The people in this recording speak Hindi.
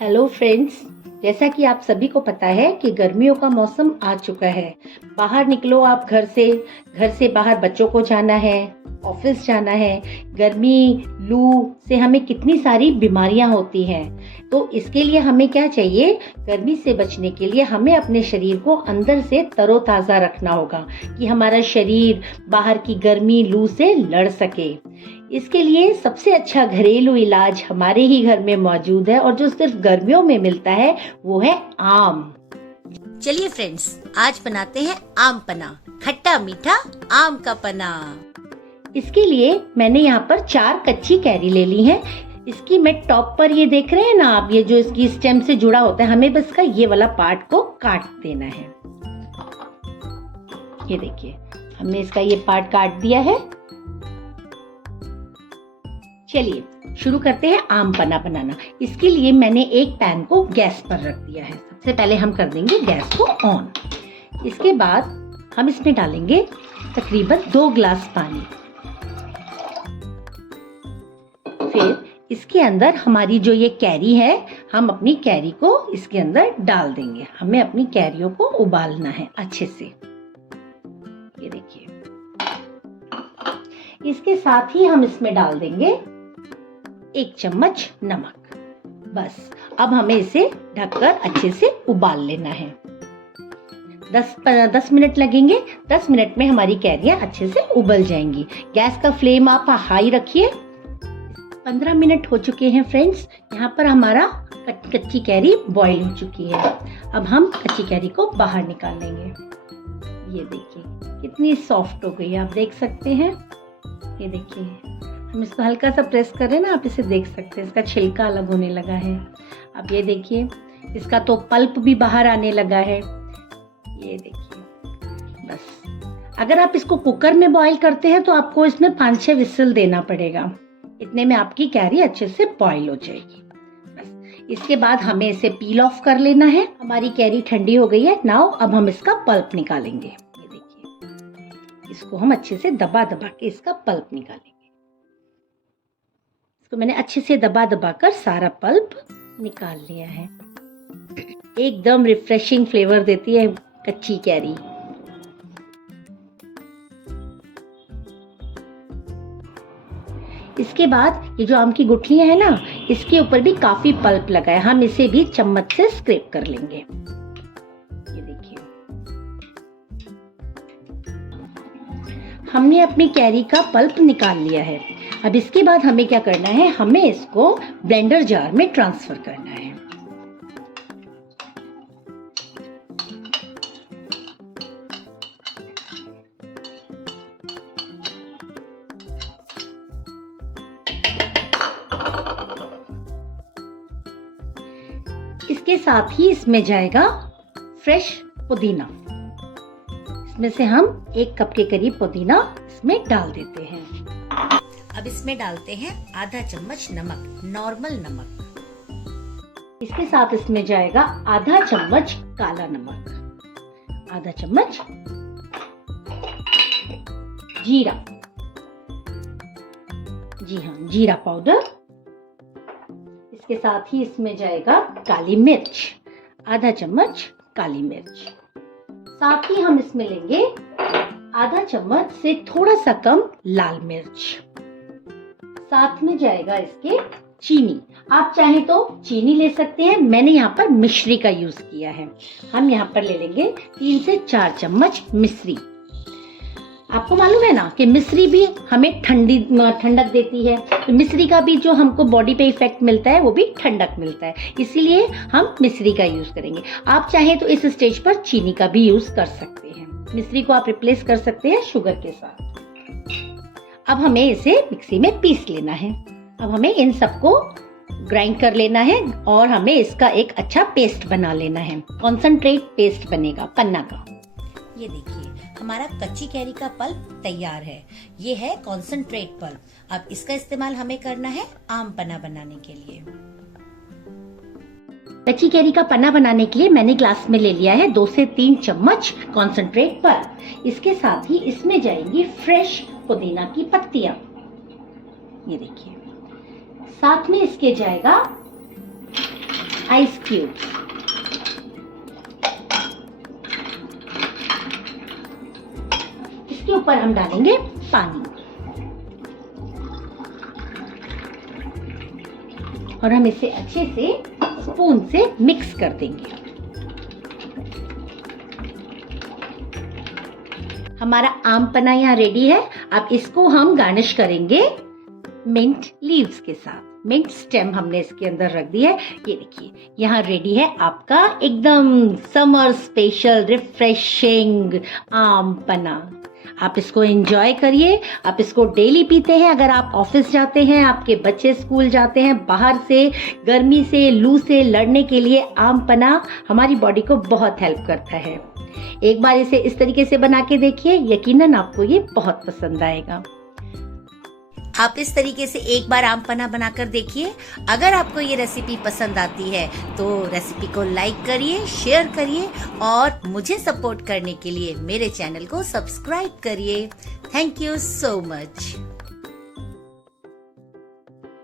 Hello friends. जैसा कि आप सभी को पता है कि गर्मियों का मौसम आ चुका है। बाहर निकलो आप घर से बाहर बच्चों को जाना है, ऑफिस जाना है। गर्मी लू से हमें कितनी सारी बीमारियां होती हैं। तो इसके लिए हमें क्या चाहिए? गर्मी से बचने के लिए हमें अपने शरीर को अंदर से तरोताज़ा रखना होगा कि हमारा शरीर बाहर की गर्मी लू से लड़ सके। इसके लिए सबसे अच्छा घरेलू इलाज हमारे ही घर में मौजूद है और जो सिर्फ गर्मियों में मिलता है वो है आम। चलिए फ्रेंड्स, आज बनाते हैं आम पना, खट्टा मीठा आम का पना। इसके लिए मैंने यहाँ पर 4 कच्ची कैरी ले ली हैं। इसकी मैं टॉप पर ये देख रहे हैं ना आप, ये जो इसकी स्टेम से जुड़ा होता है, हमें बस का ये वाला पार्ट को काट देना है। ये देखिए, हमने इसका ये पार्ट काट दिया है। चलिए शुरू करते हैं आम पना बनाना। इसके लिए मैंने एक पैन को गैस पर रख दिया है। सबसे पहले हम कर देंगे गैस को ऑन। इसके बाद हम इसमें डालेंगे तकरीबन 2 गिलास पानी। फिर इसके अंदर हमारी जो ये कैरी है, हम अपनी कैरी को इसके अंदर डाल देंगे। हमें अपनी कैरियों को उबालना है अच्छे से। ये देखिए, इसके साथ ही हम इसमें डाल देंगे 1 चम्मच नमक। बस अब हमें इसे ढककर अच्छे से उबाल लेना है। 10 मिनट लगेंगे। 10 मिनट में हमारी कैरियां अच्छे से उबल जाएंगी। गैस का फ्लेम आप हाई रखिए। 15 मिनट हो चुके हैं फ्रेंड्स। यहाँ पर हमारा कच्ची कैरी बॉईल हो चुकी है। अब हम कच्ची कैरी को बाहर निकाल लेंगे। ये देखिए कितनी सॉफ्ट हो गई, आप देख सकते हैं। ये देखिए, हम इसको हल्का सा प्रेस कर रहे हैं ना, आप इसे देख सकते हैं। इसका छिलका अलग होने लगा है। अब ये देखिए, इसका तो पल्प भी बाहर आने लगा है। ये देखिए, बस अगर आप इसको कुकर में बॉईल करते हैं तो आपको इसमें 5-6 विसल देना पड़ेगा। इतने में आपकी कैरी अच्छे से बॉईल हो जाएगी। बस इसके बाद हमें इसे पील ऑफ कर लेना है। हमारी कैरी ठंडी हो गई है। नाउ अब हम इसका पल्प निकालेंगे। ये देखिए, इसको हम अच्छे से दबा दबा के इसका पल्प निकालेंगे। तो मैंने अच्छे से दबा दबा कर सारा पल्प निकाल लिया है। एकदम रिफ्रेशिंग फ्लेवर देती है कच्ची कैरी। इसके बाद ये जो आम की गुठलियां है ना, इसके ऊपर भी काफी पल्प लगा है। हम इसे भी चम्मच से स्क्रैप कर लेंगे। ये देखिए, हमने अपनी कैरी का पल्प निकाल लिया है। अब इसके बाद हमें क्या करना है? हमें इसको ब्लेंडर जार में ट्रांसफर करना है। इसके साथ ही इसमें जाएगा फ्रेश पुदीना। इसमें से हम 1 कप के करीब पुदीना इसमें डाल देते हैं। अब इसमें डालते हैं आधा चम्मच नमक, नॉर्मल नमक। इसके साथ इसमें जाएगा आधा चम्मच काला नमक, आधा चम्मच जीरा, जी हाँ, जीरा पाउडर। इसके साथ ही इसमें जाएगा काली मिर्च, आधा चम्मच काली मिर्च। साथ ही हम इसमें लेंगे आधा चम्मच से थोड़ा सा कम लाल मिर्च। साथ में जाएगा इसके चीनी। आप चाहे तो चीनी ले सकते हैं, मैंने यहाँ पर मिश्री का यूज किया है। हम यहाँ पर ले लेंगे 3 से 4 चम्मच मिश्री। आपको मालूम है ना कि मिश्री भी हमें ठंडक देती है। तो मिश्री का भी जो हमको बॉडी पे इफेक्ट मिलता है वो भी ठंडक मिलता है, इसीलिए हम मिश्री का यूज करेंगे। आप चाहे तो इस स्टेज पर चीनी का भी यूज कर सकते हैं। मिश्री को आप रिप्लेस कर सकते हैं शुगर के साथ। अब हमें इसे मिक्सी में पीस लेना है। अब हमें इन सबको ग्राइंड कर लेना है और हमें इसका एक अच्छा पेस्ट बना लेना है। कॉन्सेंट्रेट पेस्ट बनेगा पन्ना का। ये देखिए, हमारा कच्ची कैरी का पल्प तैयार है। ये है कॉन्सेंट्रेट पल्प। अब इसका इस्तेमाल हमें करना है आम पना बनाने के लिए। कच्ची कैरी का पन्ना बनाने के लिए मैंने ग्लास में ले लिया है 2 से 3 चम्मच कॉन्सेंट्रेट पल्प। इसके साथ ही इसमें जाएंगी फ्रेश पुदीना की पत्तियां। ये देखिए, साथ में इसके जाएगा आइस क्यूब्स। इसके ऊपर हम डालेंगे पानी और हम इसे अच्छे से स्पून से मिक्स कर देंगे। हमारा आम पन्ना यहाँ रेडी है। अब इसको हम गार्निश करेंगे मिंट लीव्स के साथ। मिंट स्टेम हमने इसके अंदर रख दी है। ये देखिए, यहाँ रेडी है आपका एकदम समर स्पेशल रिफ्रेशिंग आम पन्ना। आप इसको एंजॉय करिए। आप इसको डेली पीते हैं। अगर आप ऑफिस जाते हैं, आपके बच्चे स्कूल जाते हैं, बाहर से गर्मी से लू से लड़ने के लिए आम पन्ना हमारी बॉडी को बहुत हेल्प करता है। एक बार इसे इस तरीके से बना के देखिए, यकीनन आपको ये बहुत पसंद आएगा। आप इस तरीके से एक बार आम पन्ना बनाकर देखिए। अगर आपको ये रेसिपी पसंद आती है तो रेसिपी को लाइक करिए, शेयर करिए और मुझे सपोर्ट करने के लिए मेरे चैनल को सब्सक्राइब करिए। Thank you so much.